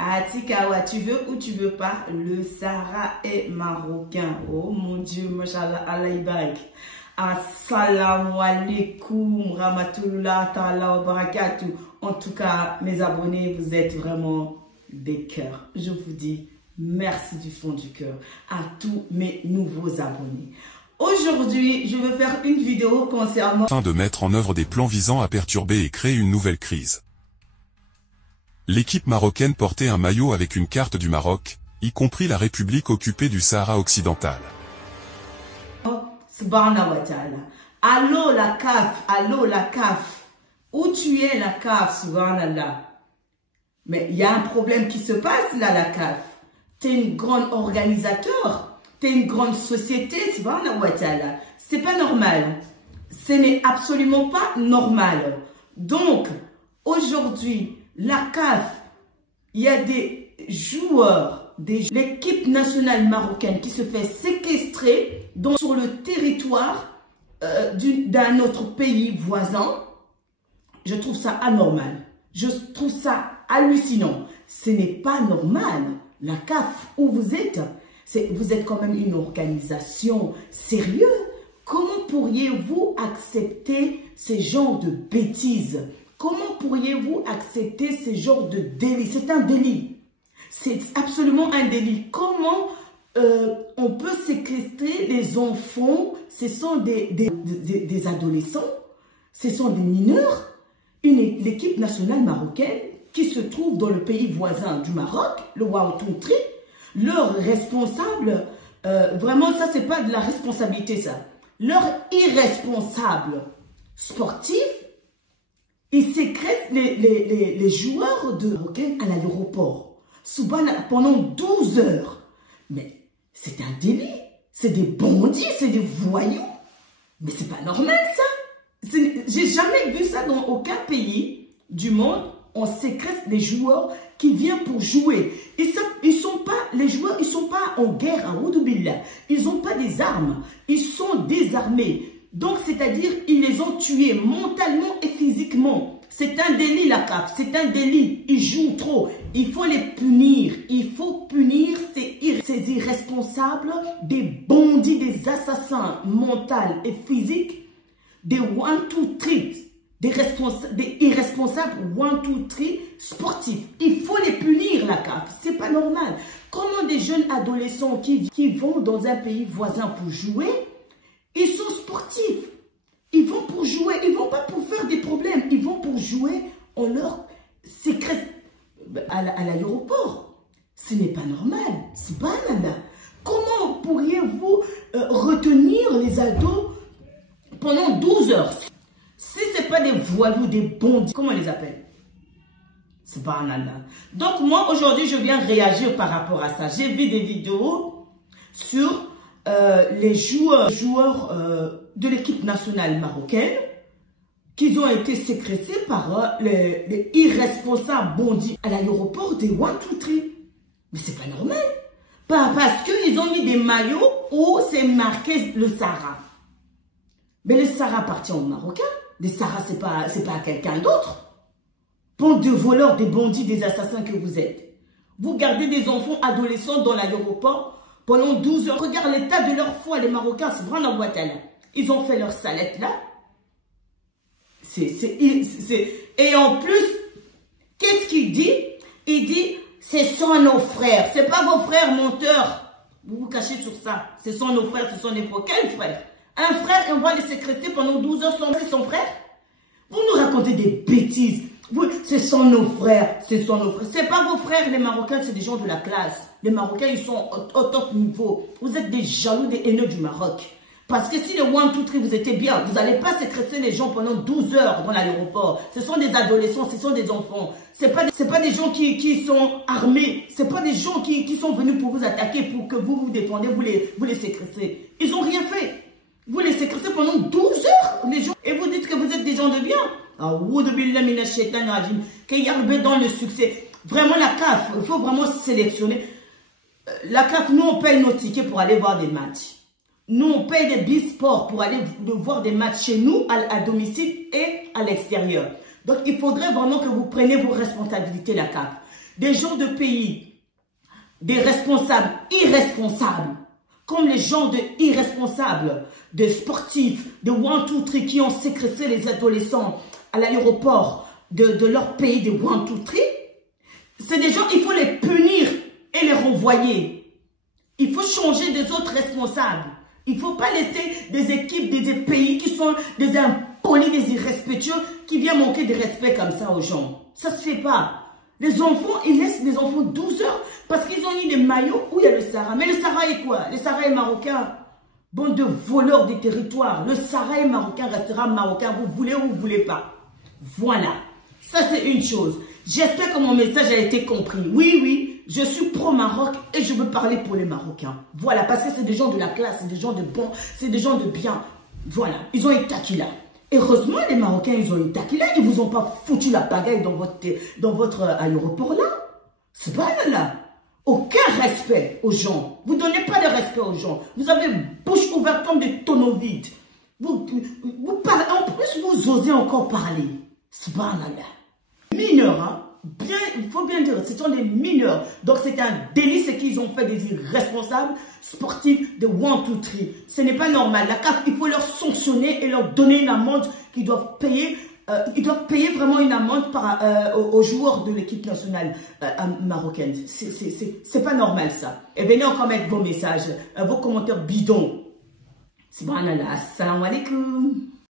Atikawa, tu veux ou tu veux pas, le Sahara est marocain. Oh mon Dieu, mashallah, Allah ibarak. Assalamu alaikum, rahmatullah ta'ala wa barakatuh. En tout cas, mes abonnés, vous êtes vraiment des cœurs. Je vous dis merci du fond du cœur à tous mes nouveaux abonnés. Aujourd'hui, je veux faire une vidéo concernant... Afin de mettre en œuvre des plans visant à perturber et créer une nouvelle crise. L'équipe marocaine portait un maillot avec une carte du Maroc, y compris la République occupée du Sahara occidental. Oh, subhanahu wa ta'ala. Allô la CAF, allô la CAF. Où tu es la CAF, subhanallah? Mais il y a un problème qui se passe là, la CAF. Tu es une grande organisateur. Tu es une grande société, subhanahu wa ta'ala. C'est pas normal. Ce n'est absolument pas normal. Donc, aujourd'hui, la CAF, il y a des joueurs, l'équipe nationale marocaine qui se fait séquestrer sur le territoire d'un autre pays voisin. Je trouve ça anormal. Je trouve ça hallucinant. Ce n'est pas normal. La CAF, où vous êtes quand même une organisation sérieuse. Comment pourriez-vous accepter ces genres de bêtises? Comment pourriez-vous accepter ces genres de délits? C'est un délit. C'est absolument un délit. Comment on peut séquestrer les enfants? Ce sont des adolescents, ce sont des mineurs. L'équipe nationale marocaine qui se trouve dans le pays voisin du Maroc, le Ouattountri, leur responsable, vraiment ça c'est pas de la responsabilité ça, leur irresponsable sportif, ils sécrètent les joueurs de Marocains à l'aéroport, pendant 12 heures. Mais c'est un délit, c'est des bandits, c'est des voyous, mais c'est pas normal ça. J'ai jamais vu ça dans aucun pays du monde. On sécrète les joueurs qui viennent pour jouer. Les joueurs, ils sont pas en guerre à Oudubillah. Ils n'ont pas des armes. Ils sont désarmés. Donc, c'est-à-dire, ils les ont tués mentalement et physiquement. C'est un délit, la CAF. C'est un délit. Ils jouent trop. Il faut les punir. Il faut punir ces irresponsables, des bandits, des assassins mentaux et physiques, des 1, 2, 3. Des irresponsables 1, 2, 3 sportifs. Il faut les punir, la CAF. C'est pas normal. Comment des jeunes adolescents qui vont dans un pays voisin pour jouer, ils sont sportifs. Ils vont pour jouer. Ils vont pas pour faire des problèmes. Ils vont pour jouer. On leur sécrète à l'aéroport. Ce n'est pas normal. C'est banal. Comment pourriez-vous retenir les ados pendant 12 heures? Si ce n'est pas des voyous, des bandits, comment on les appelle? C'est pas un anda. Donc moi, aujourd'hui, je viens réagir par rapport à ça. J'ai vu des vidéos sur les joueurs de l'équipe nationale marocaine qui ont été sécrétés par les irresponsables bandits à l'aéroport des 1, 2, 3. Mais c'est pas normal. Parce qu'ils ont mis des maillots où c'est marqué le Sahara. Mais le Sahara appartient aux Marocains. Le Sahara, c'est pas à quelqu'un d'autre. Bande de voleurs, des bandits, des assassins que vous êtes. Vous gardez des enfants adolescents dans l'aéroport pendant 12 heures. Regarde l'état de leur foi, les Marocains, c'est vraiment la là. Ils ont fait leur salette là. Et en plus, qu'est-ce qu'il dit? Il dit, ce sont nos frères. C'est pas vos frères menteurs. Vous vous cachez sur ça. Ce sont nos frères, ce sont des frères. Quels frères? Un frère, on va les sécréter pendant 12 heures sans son frère? Vous nous racontez des bêtises. Ce sont nos frères, ce sont nos frères. Ce n'est pas vos frères, les Marocains, c'est des gens de la classe. Les Marocains, ils sont au top niveau. Vous êtes des jaloux, des haineux du Maroc. Parce que si le 1, 2, 3, vous étiez bien, vous n'allez pas sécréter les gens pendant 12 heures dans l'aéroport. Ce sont des adolescents, ce sont des enfants. Ce n'est pas des gens qui sont armés. Ce n'est pas des gens qui sont venus pour vous attaquer, pour que vous vous défendez, vous les sécrétez. Ils n'ont rien fait. Vous les sécrétez pendant 12 heures, les gens, et vous dites que vous êtes des gens de bien. Qu'il y a dans le succès. Vraiment, la CAF, il faut vraiment sélectionner. La CAF, nous, on paye nos tickets pour aller voir des matchs. Nous, on paye des bisports pour aller voir des matchs chez nous, à domicile et à l'extérieur. Donc, il faudrait vraiment que vous preniez vos responsabilités, la CAF. Des gens de pays, des responsables irresponsables, comme les gens irresponsables, des sportifs, des 1-2-3 qui ont séquestré les adolescents à l'aéroport de leur pays, des 1-2-3. C'est des gens, il faut les punir et les renvoyer. Il faut changer des autres responsables. Il ne faut pas laisser des équipes, des pays qui sont des impolis, des irrespectueux, qui viennent manquer de respect comme ça aux gens. Ça ne se fait pas. Les enfants, ils laissent les enfants 12 heures parce qu'ils ont mis des maillots où il y a le Sahara. Mais le Sahara est quoi? Le Sahara est marocain. Bande de voleurs des territoires. Le Sahara est marocain, restera marocain. Vous voulez ou vous ne voulez pas. Voilà. Ça, c'est une chose. J'espère que mon message a été compris. Oui, oui, je suis pro-Maroc et je veux parler pour les Marocains. Voilà, parce que c'est des gens de la classe, c'est des gens de bon, c'est des gens de bien. Voilà, ils ont été acquis là. Heureusement, les Marocains, ils ont été acquis là. Ils ne vous ont pas foutu la pagaille dans votre aéroport là. C'est pas là. Aucun respect aux gens. Vous ne donnez pas de respect aux gens. Vous avez bouche ouverte comme des tonneaux vides. Vous parlez, en plus, vous osez encore parler. Subhanallah. Mineurs, hein. Bien, il faut bien dire, ce sont des mineurs. Donc c'est un délit ce qu'ils ont fait, des irresponsables sportifs de 1-2-3. Ce n'est pas normal. La CAF, il faut leur sanctionner et leur donner une amende qu'ils doivent payer. Ils doivent payer vraiment une amende aux joueurs de l'équipe nationale marocaine. C'est pas normal ça. Et venez encore mettre vos messages, vos commentaires bidons. Subhanallah. Assalamu alaikum.